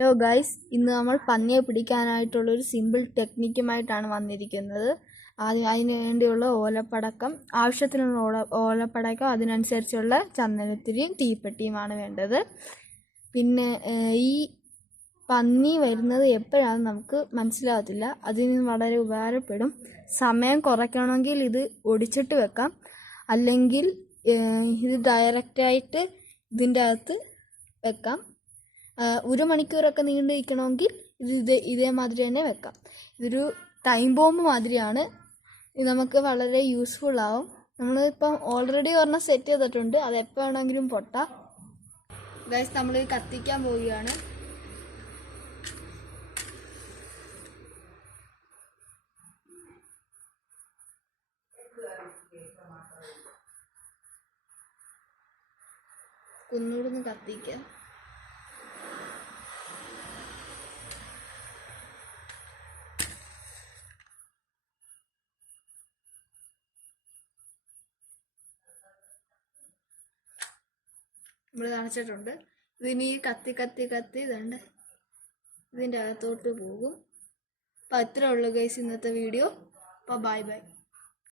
Hello guys, ഇന്ന് നമ്മൾ പന്നിയെ പിടിക്കാനായിട്ടുള്ളൊരു സിമ്പിൾ ടെക്നിക്കുമായിട്ടാണ് വന്നിരിക്കുന്നത്. അതിന് വേണ്ടിയുള്ള ഓലപ്പടക്കം, ആവശ്യത്തിനുള്ള ഓലപ്പടക്കം, അതിനനുസരിച്ചുള്ള ചന്ദനത്തിരിയും തീപ്പെട്ടിയുമാണ് വേണ്ടത്. പിന്നെ ഈ പന്നി വരുന്നത് എപ്പോഴാണെന്ന് നമുക്ക് മനസ്സിലാകത്തില്ല. അതിന് വളരെ ഉപകാരപ്പെടും. സമയം കുറയ്ക്കണമെങ്കിൽ ഇത് ഒടിച്ചിട്ട് വെക്കാം, അല്ലെങ്കിൽ ഇത് ഡയറക്റ്റായിട്ട് ഇതിൻ്റെ അകത്ത് വെക്കാം. 1 മണിക്കൂറൊക്കെ നീണ്ടു നിൽക്കണമെങ്കിൽ ഇതേമാതിരി തന്നെ വെക്കാം. ഇതൊരു ടൈം ബോംബ് മാതിരിയാണ്. ഇത് നമുക്ക് വളരെ യൂസ്ഫുൾ ആവും. നമ്മളിപ്പം ഓൾറെഡി ഒരെണ്ണം സെറ്റ് ചെയ്തിട്ടുണ്ട്, അത് എപ്പോൾ വേണമെങ്കിലും പൊട്ടാം. ഗൈസ്, നമ്മൾ കത്തിക്കാൻ പോവുകയാണ്. ഒന്നുകൂടെ കത്തിക്കാം. നമ്മൾ കാണിച്ചിട്ടുണ്ട്. ഇതിനി കത്തി കത്തി കത്തി ഇതുണ്ട് ഇതിൻ്റെ അകത്തോട്ട് പോകും. അപ്പോൾ അത്രേ ഉള്ളൂ ഗൈസ് ഇന്നത്തെ വീഡിയോ. അപ്പോൾ ബൈ ബൈ.